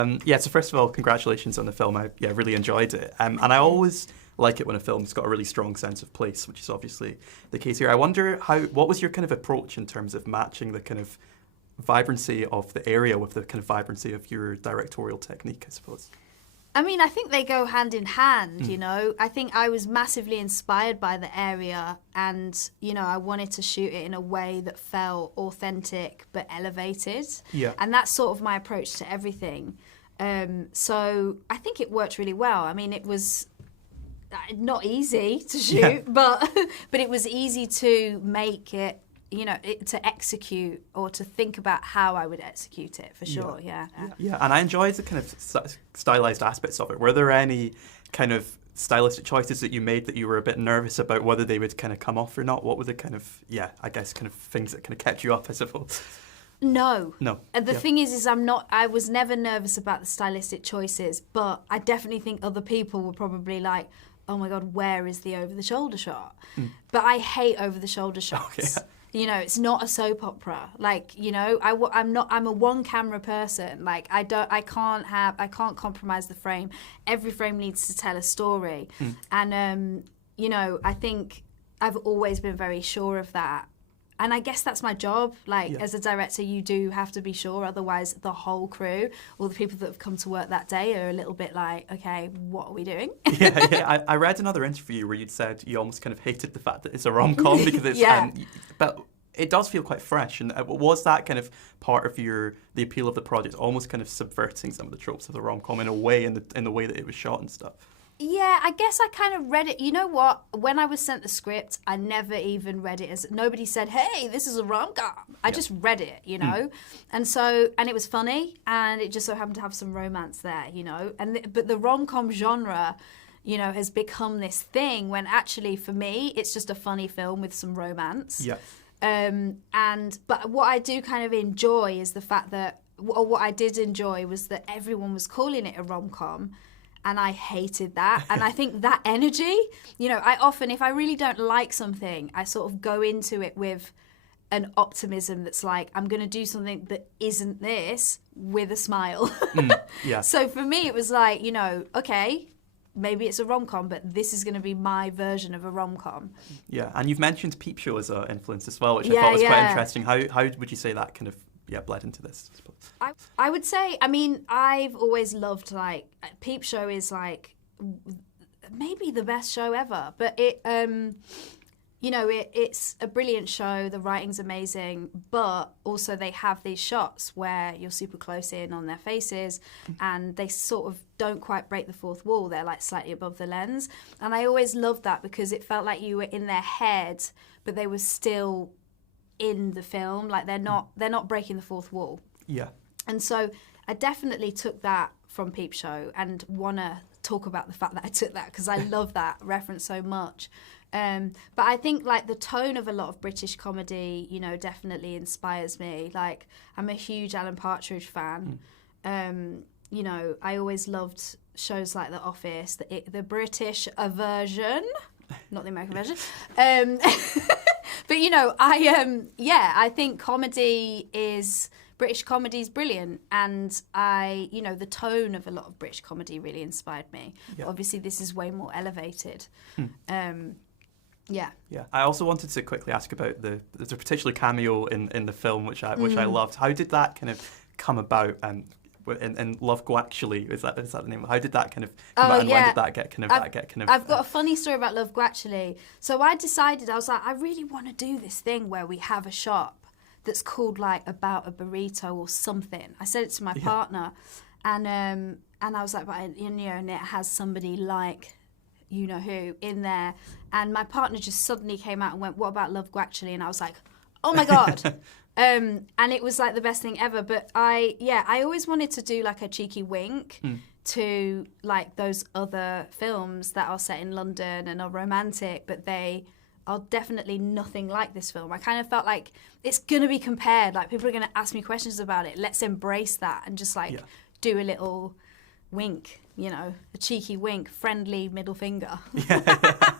Yeah, so first of all, congratulations on the film. I really enjoyed it. And I always like it when a film's got a really strong sense of place, which is obviously the case here. I wonder what was your kind of approach in terms of matching the kind of vibrancy of the area with the kind of vibrancy of your directorial technique, I suppose? I mean, I think they go hand in hand, you know. I think I was massively inspired by the area and, you know, I wanted to shoot it in a way that felt authentic but elevated. Yeah. And that's sort of my approach to everything. So I think it worked really well. I mean, it was not easy to shoot, but it was easy to make it, you know, to execute or to think about how I would execute it, for sure, yeah. And I enjoyed the kind of stylized aspects of it. Were there any kind of stylistic choices that you made that you were a bit nervous about whether they would kind of come off or not? What were the kind of, I guess, kind of things that kind of kept you up, I suppose? No. And the Yeah. thing is I was never nervous about the stylistic choices, but I definitely think other people were probably like, oh my God, where is the over-the-shoulder shot? But I hate over-the-shoulder shots. Okay. You know, it's not a soap opera. Like, you know, I'm a one camera person. Like, I can't compromise the frame. Every frame needs to tell a story. And, you know, I think I've always been very sure of that. And I guess that's my job. Like, as a director, you do have to be sure. Otherwise, the whole crew, all the people that have come to work that day are a little bit like, okay, what are we doing? I read another interview where you'd said you almost kind of hated the fact that it's a rom-com because it's... but it does feel quite fresh. And was that kind of part of the appeal of the project, almost kind of subverting some of the tropes of the rom-com in a way, in the way that it was shot and stuff? Yeah, I guess I kind of read it. You know what? When I was sent the script, I never even read it as... Nobody said, hey, this is a rom-com. I just read it, you know? And it was funny, and it just so happened to have some romance there, you know? But the rom-com genre, you know, has become this thing when actually, for me, it's just a funny film with some romance. Yeah. But what I do kind of enjoy is the fact that... Or what I did enjoy was that everyone was calling it a rom-com, and I hated that. And I think that energy, you know, I often, if I really don't like something, I sort of go into it with an optimism that's like, I'm going to do something that isn't this with a smile. So for me, it was like, you know, okay, maybe it's a rom-com, but this is going to be my version of a rom-com. Yeah, and you've mentioned Peep Show as an influence as well, which I thought was quite interesting. How would you say that kind of bled into this, I suppose? I would say, I mean, I've always loved, like, Peep Show is, like, maybe the best show ever. But it, you know, it's a brilliant show. The writing's amazing. But also they have these shots where you're super close in on their faces and they sort of don't quite break the fourth wall. They're, like, slightly above the lens. And I always loved that because it felt like you were in their head, but they were still in the film. Like, they're not breaking the fourth wall. Yeah. And so I definitely took that from Peep Show and want to talk about the fact that I took that because I love that reference so much. But I think, like, the tone of a lot of British comedy, you know, definitely inspires me. Like, I'm a huge Alan Partridge fan. You know, I always loved shows like The Office, the British version, not the American version. But, you know, I think British comedy is brilliant, and you know, the tone of a lot of British comedy really inspired me. Yeah. Obviously, this is way more elevated. Yeah. I also wanted to quickly ask about there's a particular cameo in the film which I loved. How did that kind of come about? In Love Actually, is that the name? How did that kind of come about, and when did that get I've got a funny story about Love Actually. So I decided, I was like, I really want to do this thing where we have a shop that's called, like, About a Burrito or something. I said it to my partner, and I was like, but you know, and it has somebody like you know who in there, and my partner just suddenly came out and went, "What about Love Actually?" And I was like, "Oh my God." And it was like the best thing ever. But I always wanted to do like a cheeky wink to like those other films that are set in London and are romantic, but they are definitely nothing like this film. I kind of felt like it's going to be compared. Like, people are going to ask me questions about it. Let's embrace that and just like do a little wink, you know, a cheeky wink, friendly middle finger.